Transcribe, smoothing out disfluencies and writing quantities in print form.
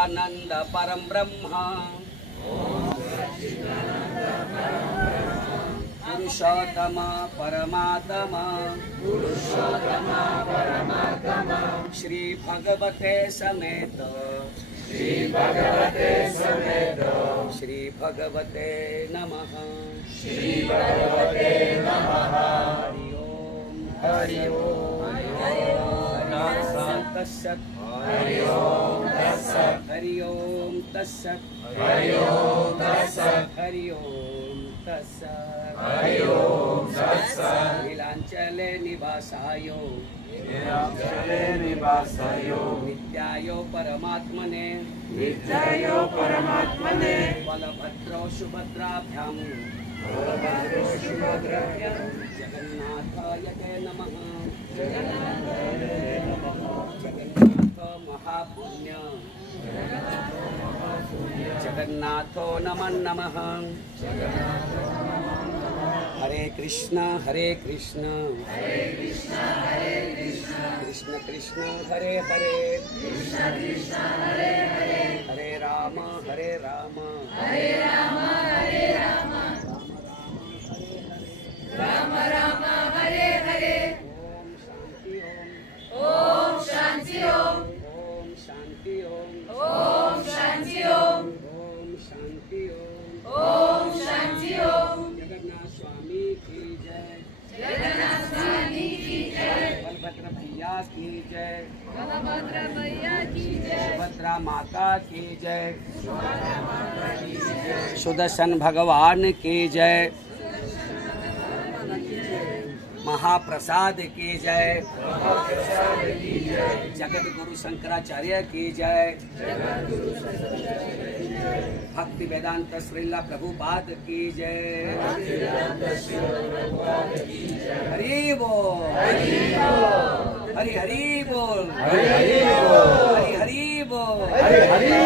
आनंद परम ब्रह्म पुरुषोत्तम परमात्मा श्री भगवते समेत श्री भगवते नमः हरि ओम तत्सत् हरि ओम तत्सत् नीलांचले निवासायो नित्यायो परमात्मने बलभद्रो सुभद्राभ्यां जगन्नाथाय ते नमः जगन्नाथ महापुण्य जगन्नाथो नमः नमः हरे कृष्ण कृष्ण कृष्ण हरे हरे हरे राम राम राम हरे हरे ओम शांति ओम शांति ओम ओम शांति ओम ओम शांति ओम ओम शांति ओम जगन्नाथ स्वामी की जय बलभद्र भैया की जय सुभद्रा माता की जय सुदर्शन भगवान की जय महाप्रसाद की जय जगत गुरु शंकराचार्य की जय भक्ति वेदांत श्रीला प्रभुपाद की जय हरि बोल हरि हरि बोल हरि हरि बोल हरि हरि